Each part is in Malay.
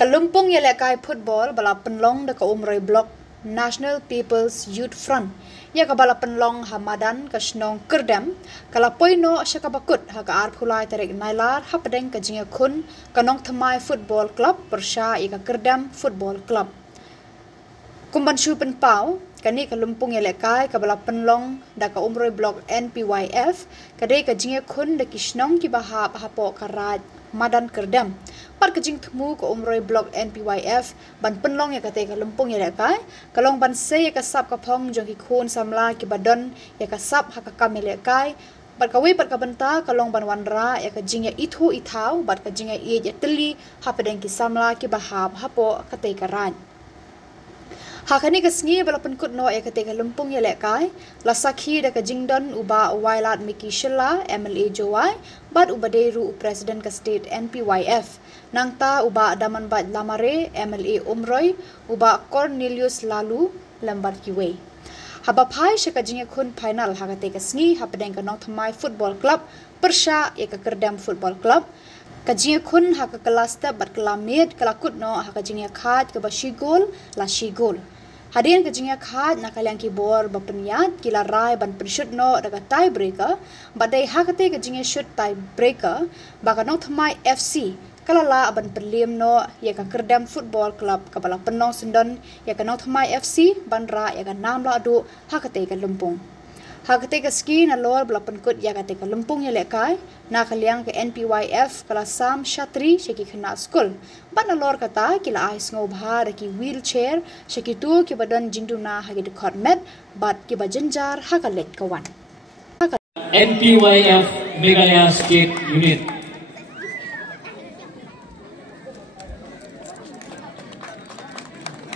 Kalumpong yalekai football bala penlong de ka umroi blok National People's Youth Front ya ka bala penlong hamadan ka snong kerdam kala poino sya ka bakut ha ka ar phulai tarik nailar ha pedeng ka jinga khun kanong thamai football club persha ya ka kerdam football club kumban shu pen pau kani kalumpong yalekai ka bala penlong da ka umroi blok NPYF kade ka jinga khun de kisnong ki bahap hapo karaj madan kerdam par kajing thmu ko umroi blok NPYF ban penlong ya kate kalumpong ya kai kalong ban se ya kasap ka phong jong ki khun samla ki badon ya kasap ha ka kamele kai bar kawi par ka banta kalong ban wanra ya ka jing ya ithu ithau bar ka jing ya ya teli ha pedeng ki samla ki bahab hapo kate karan hakani kasngi bala penkut no ya kate kalumpong ya kai la sakhi da ka jingdon uba wailat miki shilla MLA jowai bad ubaderu president ka state NPYF nangta uba daman bad lamare MLA umroi uba Cornelius Lalu lambar kiwe haba phai shaka jinga khun final hagate kasngi hapedeng ka nong thamai football club persha ya ka kerdam football club ka jinga khun ha ka kelas ta bat kelamit kala kut no ha ka jinga khat ka bashigol la shigol hadian ka jinga khat na kalyang ki bor ba penyat kila rai ban penshut no daga tie breaker badai ha kate ka jinga shoot tie breaker ba ka nong thamai FC kala la ban perlim no ya ka kerdam football club ka bala penong sendon ya ka nong thamai FC bandra ya ka nam la adu ha kate ka lumpung ha kate ka ski na lor bala penkut ya kate ka lumpung ya lekai na kalyang ka NPYF kala sam shatri sheki khna school ban na lor kata kila ais ngo bhar ki wheelchair sheki tu ki badan jingduna ha ki khot met bat ki bajanjar ha ka let kawan NPYF Meghalaya State Unit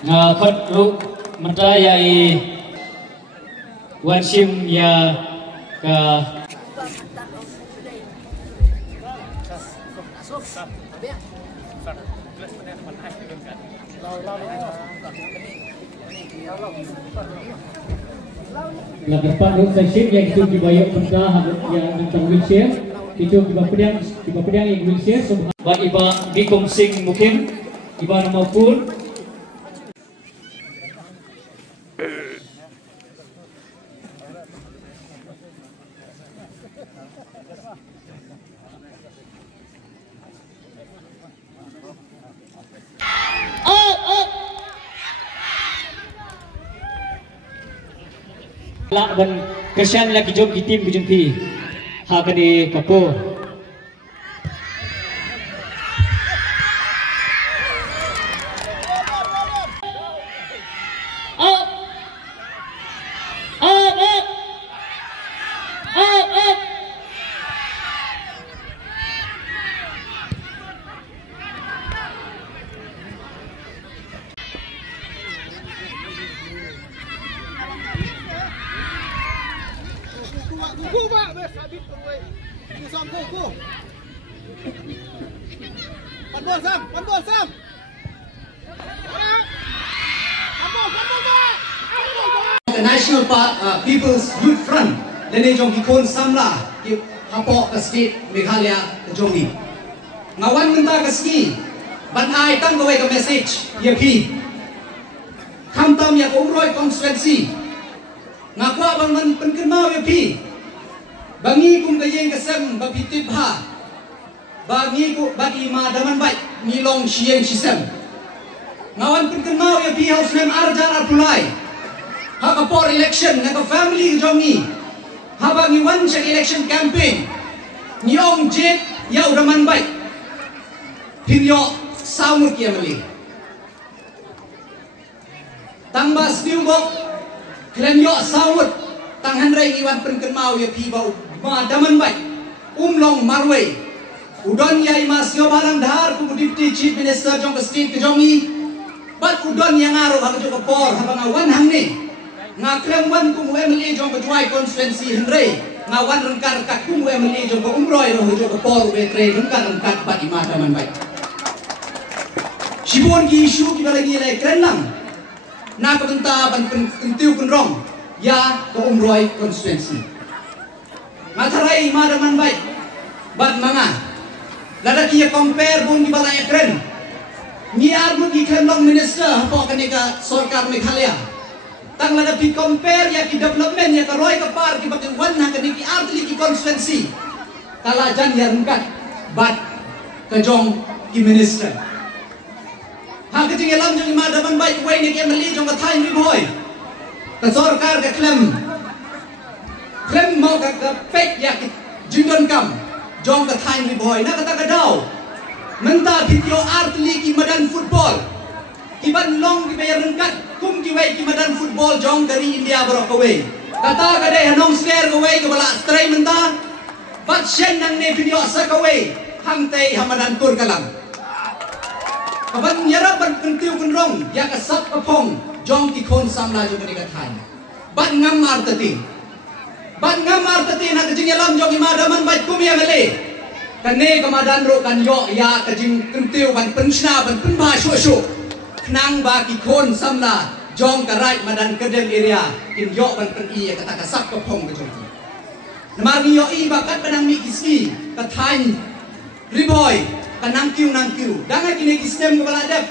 nga khot ru mata ya i wansim ya ka la depan ru session yang itu dibayar penta yang tentang wheelchair itu di pedang yang wheelchair sebab iba bikom sing mungkin iba nama pun dan kesian lagi job di tim kejengti hakade kapo The National People's Youth Front lene jong ki kon samla ki hapo ka state Meghalaya jongi ngawan menta ka ski ban ai tang go ka message ye phi kham tam ya umroi constituency ngakwa bang man penken mau ye phi bangi kum ka yeng ka sem ba pitip ha bagi ku bagi ma daman bai milong sieng sisem ngawan penken mau ye phi house name arjan apulai haka por election na family jongi haba ni one check election campaign ni ong jet ya uraman bai pinyo saumur kiamali tamba stiubo klenyo saumur tanghan rai iwan penken mau ya pibau ma daman bai umlong marwe udon ya imasyo balang dhar ku deputy chief minister jong state ke jongi bat udon yang aro haka jong por haba ngawan hang ni ngaklem wan kum MLA jong ko juai constituency henry ngawan rengkar kat kum MLA jong ko umroi ro jong ko por betre rengkar bat imata man bai sibon ki issue ki balagi lai krenlang na ko benta ban pentiu kun rong ya ko umroi constituency matharai imada man bai bat manga lada kia compare bun di balai kren ni argut ikan long minister apa kan ika sorkar Meghalaya tang lada pi compare ya ki development ya ka roi ka par ki bakin wan ha kan ki artli ki constituency kala jan ya rungkat bat ka jong ki minister ha ka jing elam jong ma daman bai wai ni ke mali jong ka thai ni boy ka sorkar ka klem mau ka pek ya ki jindon kam jong ka thai ni boy na kata ka dau menta video artli ki madan football ki ban long ki bayar rengkat kum ki wei ki madan football jong dari India bro ka wei kata ka dei hanong share ka wei ka bala stray menta bat shen nang ne video sa ka wei hang tei hamadan tur kalam ka ban nyara ban pentiu kun rong ya ka sap ka phong jong ki khon samla jong ni ka thai bat ngam artati na ka jing yalam jong imadaman bai kum ya mele kane kamadan ro kan yo ya kajing kentiu ban penshna ban penba shu nang ba ki khon samla jong karai madan kedeng area kin yo ban pen i kata ka sak ka phong ka jong namar ni yo i bakat panang mi kisi ka thain riboy ka nang kiu danga kini kistem ka baladap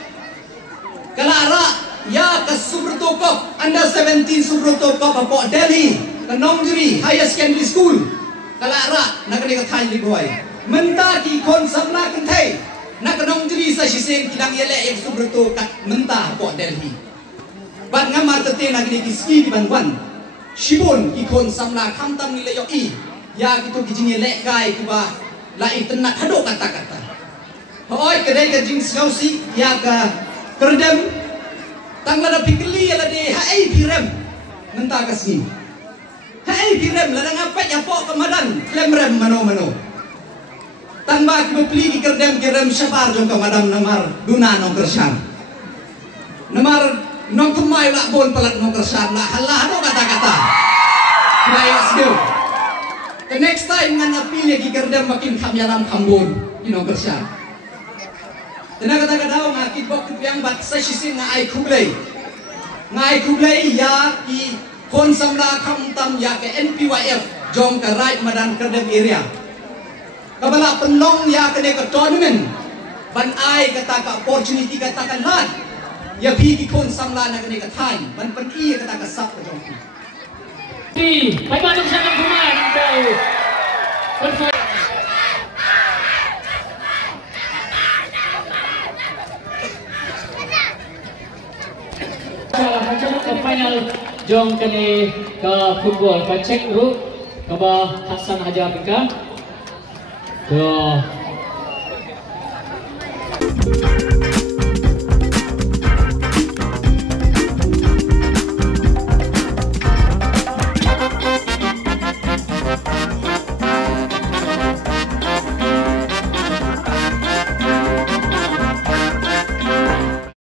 kala ara ya ka subroto kop under 17 subroto kop apo Delhi ka Nongjiri higher secondary school kala ara nakani ka thain riboy menta ki kon samla kan thai nak nong jiri sa sisen kidang yele ek subroto kat menta po Delhi ban ngamar tete nak ni kiski di banwan shibon ki kon samla kham tam ni le yo i ya kitu ki jing yele kai ku ba la internet hado kata hoi kedai ka jing sausi ya ka kerdem tangla pikli ya la de hai pirem menta kasni hai pirem la ngapet ya po kamadan klemrem mano Tamba ki beli ki kerdem kirim syafar jong ka madam namar duna nong kersan. Namar nong kemai lak bon pelat nong kersan lah halah no kata-kata. Kaya skill. The next time ngan apilnya ki kerdem makin kamyaram kambon ki nong kersan. Tena kata-kata ngakit bok yang bat sesisin ngai kublai. Ngai kublai ya ki kon samla kamtam ya ke NPYF jong ka right madan kerdem area. Kabala penlong ya kene ke tournament ban ai kata ka opportunity kata ka lan ya pi ki kon samla na kene ka thai ban pen i kata ka sap ka jong Di pai ba nong sanam kuman dau kon ke final jong kene ke football ka check ru ka ba Hasan Hajar ka ke